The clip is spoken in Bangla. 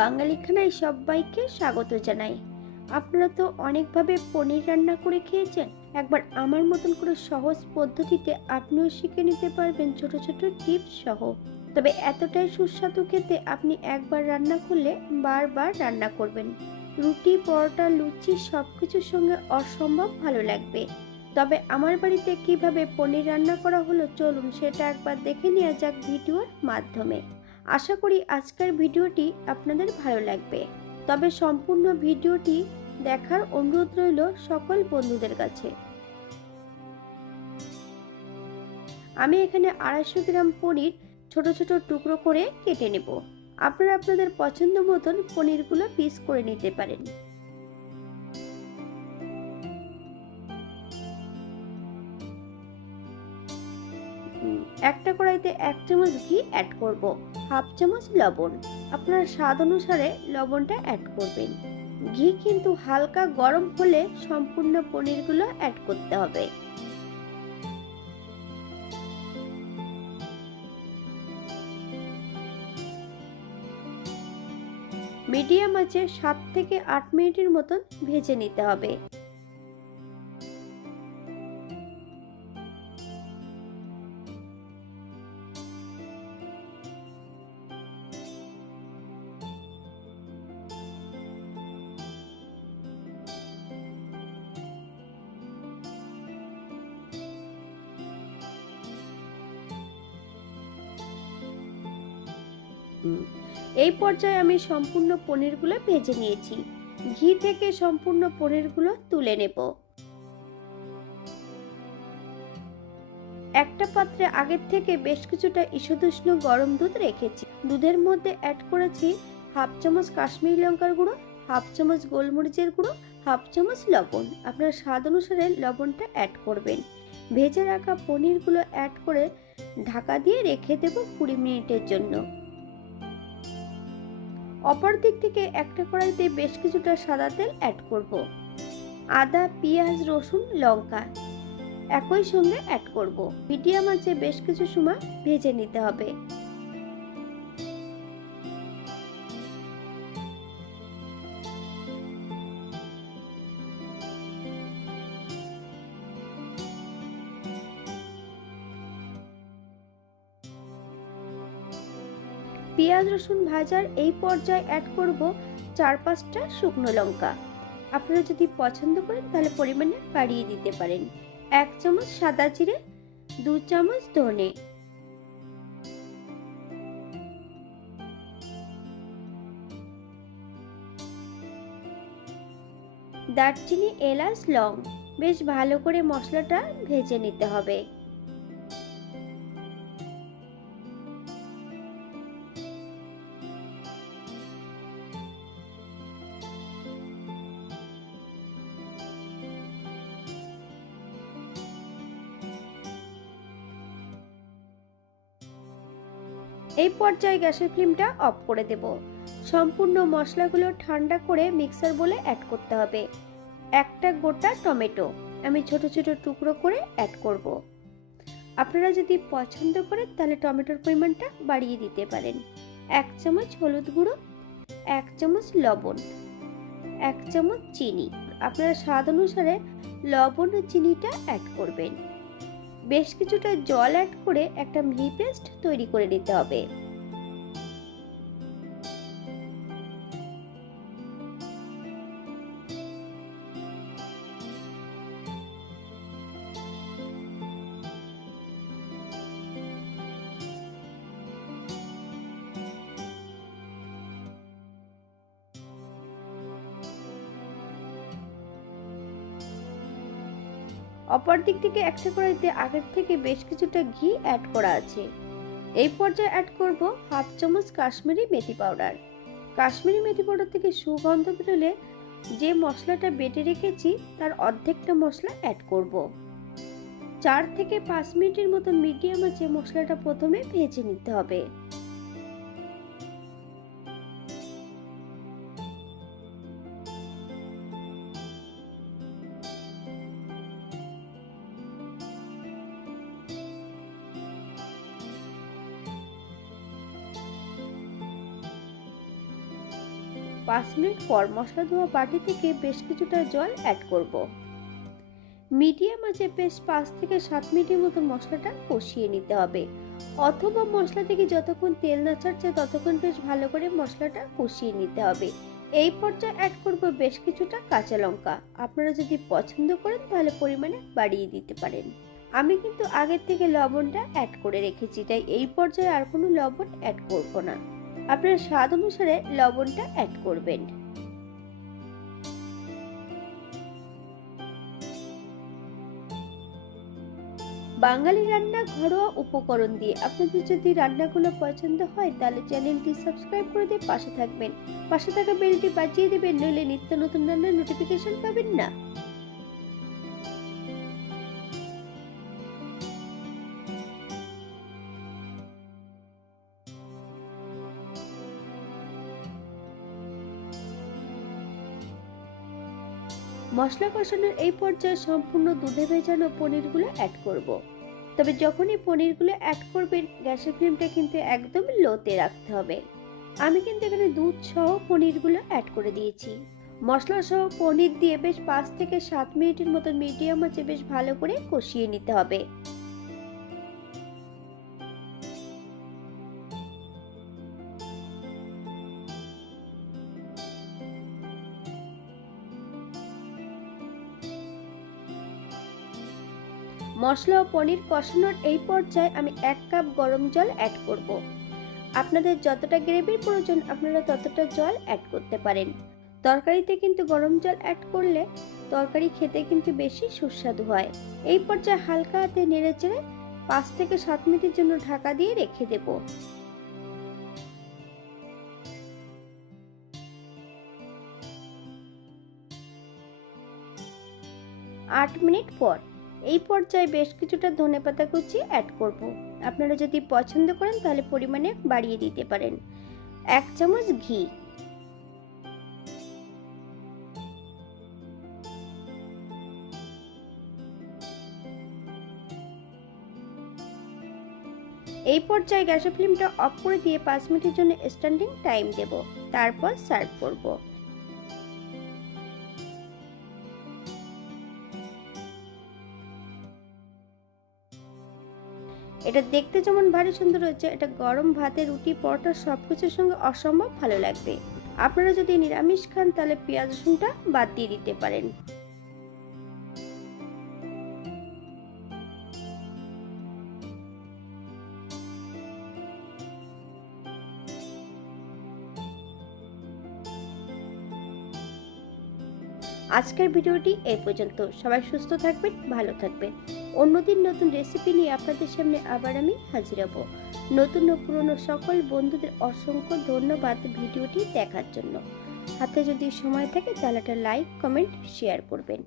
বাঙালি খানায় সবাইকে স্বাগত জানাই। আপনারা তো অনেকভাবে পনির রান্না করে খেয়েছেন। একবার আমার মতন করে সহজ পদ্ধতিতে আপনিও শিখে নিতে পারবেন ছোট ছোট টিপস সহ। তবে এতটাই সুস্বাদু খেতে, আপনি একবার রান্না করলে বারবার রান্না করবেন। রুটি, পরোটা, লুচি সবকিছুর সঙ্গে অসম্ভব ভালো লাগবে। তবে আমার বাড়িতে কিভাবে পনির রান্না করা হলো, চলুন সেটা একবার দেখে নেওয়া যাক ভিডিওর মাধ্যমে। আশা করি আজকের ভিডিওটি আপনাদের ভালো লাগবে। তবে সম্পূর্ণ ভিডিওটি দেখার অনুরোধ রইল সকল বন্ধুদের কাছে। আমি এখানে 250 গ্রাম পনির ছোট ছোট টুকরো করে কেটে নেব। আপনারা আপনাদের পছন্দ মতন পনিরগুলো পিস করে নিতে পারেন। একটা কড়াইতে 1 চামচ ঘি অ্যাড করব, হাফ চামচ লবণ। আপনার স্বাদ অনুসারে লবণটা অ্যাড করবেন। ঘি কিন্তু হালকা গরম হলে সম্পূর্ণ পনিরগুলো অ্যাড করতে হবে। মিডিয়াম আঁচে 7 থেকে 8 মিনিটের মতন ভেজে নিতে হবে। এই পর্যায়ে আমি সম্পূর্ণ পনিরগুলো ভেজে নিয়েছি। ঘি থেকে সম্পূর্ণ পনিরগুলো তুলে নেব। একটা পাত্রে আগের থেকে বেশ কিছুটা ঈষদুষ্ণ গরম দুধ রেখেছি। দুধের মধ্যে অ্যাড করেছি হাফ চামচ কাশ্মীরি লঙ্কার গুঁড়ো, হাফ চামচ গোলমরিচের গুঁড়ো, হাফ চামচ লবণ। আপনার স্বাদ অনুসারে লবণটা অ্যাড করবেন। ভেজে রাখা পনিরগুলো অ্যাড করে ঢাকা দিয়ে রেখে দেব 20 মিনিটের জন্য। অপর দিক থেকে একটা কড়াইতে বেশ কিছুটা সাদা তেল অ্যাড করব। আদা, পেঁয়াজ, রসুন, লঙ্কা একই সঙ্গে অ্যাড করব। মিডিয়াম আঁচে বেশ কিছু সময় ভেজে নিতে হবে। পেঁয়াজ রসুন ভাজার এই পর্যায়ে অ্যাড করব 4-5টা শুকনো লঙ্কা। আপনারা যদি পছন্দ করেন তাহলে পরিমাণে বাড়িয়ে দিতে পারেন। 1 চামচ সাদা জিরে, 2 চামচ ধনে, দারচিনি, এলাচ, লং। বেশ ভালো করে মশলাটা ভেজে নিতে হবে। এই পর্যায়ে গ্যাসের ফ্লেমটা অফ করে দেব। সম্পূর্ণ মশলাগুলো ঠান্ডা করে মিক্সার বোলে অ্যাড করতে হবে। একটা গোটা টমেটো আমি ছোট ছোট টুকরো করে অ্যাড করব। আপনারা যদি পছন্দ করেন তাহলে টমেটোর পরিমাণটা বাড়িয়ে দিতে পারেন। 1 চামচ হলুদ গুঁড়ো, 1 চামচ লবণ, 1 চামচ চিনি। আপনারা স্বাদ অনুসারে লবণ ও চিনিটা অ্যাড করবেন। বেশ কিছুটা জল অ্যাড করে একটা মিহি পেস্ট তৈরি করে নিতে হবে। অপর দিক থেকে একটা কড়াইতে আগের থেকে বেশ কিছুটা ঘি অ্যাড করা আছে। এই পর্যায়ে অ্যাড করব হাফ চামচ কাশ্মীরি মেথি পাউডার। কাশ্মীরি মেথি পাউডার থেকে সুগন্ধ বেরোলে যে মশলাটা বেটে রেখেছি তার অর্ধেকটা মশলা অ্যাড করব। 4 থেকে 5 মিনিটের মতো মিডিয়াম আঁচে মশলাটা প্রথমে ভেজে নিতে হবে। 5 মিনিট পর মশলা ধোয়া বাটি থেকে বেশ কিছুটা জল অ্যাড করব। মিডিয়াম আঁচে বেশ 5 থেকে 7 মিনিটের মতো মশলাটা কষিয়ে নিতে হবে, অথবা মশলা থেকে যতক্ষণ তেল না ছাড়ছে ততক্ষণ বেশ ভালো করে মশলাটা কষিয়ে নিতে হবে। এই পর্যায়ে অ্যাড করব বেশ কিছুটা কাঁচা লঙ্কা। আপনারা যদি পছন্দ করেন তাহলে পরিমাণে বাড়িয়ে দিতে পারেন। আমি কিন্তু আগের থেকে লবণটা অ্যাড করে রেখেছি, তাই এই পর্যায়ে আর কোনো লবণ অ্যাড করব না। আপনারা স্বাদ অনুসারে লবণটা অ্যাড করবেন। বাঙালি রান্না ঘরোয়া উপকরণ দিয়ে আপনাদের যদি রান্নাগুলো পছন্দ হয় তাহলে চ্যানেলটি সাবস্ক্রাইব করে দিয়ে পাশে থাকবেন। পাশে থাকা বেলটি বাজিয়ে দিবেন, নইলে নিত্য নতুন রান্নার নোটিফিকেশন পাবেন না। মশলা কষানোর এই পর্যায়ে সম্পূর্ণ দুধে ভেজানো পনিরগুলো অ্যাড করব। তবে যখনই পনিরগুলো অ্যাড করবেন গ্যাসের ফ্লেমটা কিন্তু একদম লোতে রাখতে হবে। আমি কিন্তু এখানে দুধ সহ পনিরগুলো অ্যাড করে দিয়েছি। মশলা সহ পনির দিয়ে বেশ 5 থেকে 7 মিনিটের মতো মিডিয়াম আঁচে বেশ ভালো করে কষিয়ে নিতে হবে। মশলা ও পনির কষানোর এই পর্যায়ে আমি 1 কাপ গরম জল অ্যাড করব। আপনাদের যতটা গ্রেভির প্রয়োজন আপনারা ততটা জল অ্যাড করতে পারেন। তরকারিতে কিন্তু গরম জল অ্যাড করলে তরকারি খেতে কিন্তু বেশি সুস্বাদু হয়। এই পর্যায়ে হালকা হাতে নেড়েচেড়ে 5 থেকে 7 মিনিটের জন্য ঢাকা দিয়ে রেখে দেব। 8 মিনিট পর এই পর্যায়ে বেশ কিছুটা ধনেপাতা কুচি অ্যাড করব। আপনারা যদি পছন্দ করেন তাহলে পরিমাণে বাড়িয়ে দিতে পারেন। 1 চামচ ঘি, এই পর্যায়ে গ্যাসের ফ্লেমটা অফ করে দিয়ে 5 মিনিটের জন্য স্ট্যান্ডিং টাইম দেব, তারপর সার্ভ করব। এটা দেখতে যেমন ভারী সুন্দর হচ্ছে, এটা গরম ভাতে, রুটি, পরোটা সবকিছুর সঙ্গে অসম্ভব ভালো লাগবে। আপনারা যদি নিরামিষ খান তাহলে পেঁয়াজ রসুনটা বাদ দিয়ে দিতে পারেন। আজকের ভিডিওটি এই পর্যন্ত। সবাই সুস্থ থাকবেন, ভালো থাকবেন। অন্যদিন নতুন রেসিপি নিয়ে আপনাদের সামনে আবার আমি হাজির হব। নতুন ও পুরনো সকল বন্ধুদের অসংখ্য ধন্যবাদ ভিডিওটি দেখার জন্য। হাতে যদি সময় থাকে তাহলে একটা লাইক, কমেন্ট, শেয়ার করবেন।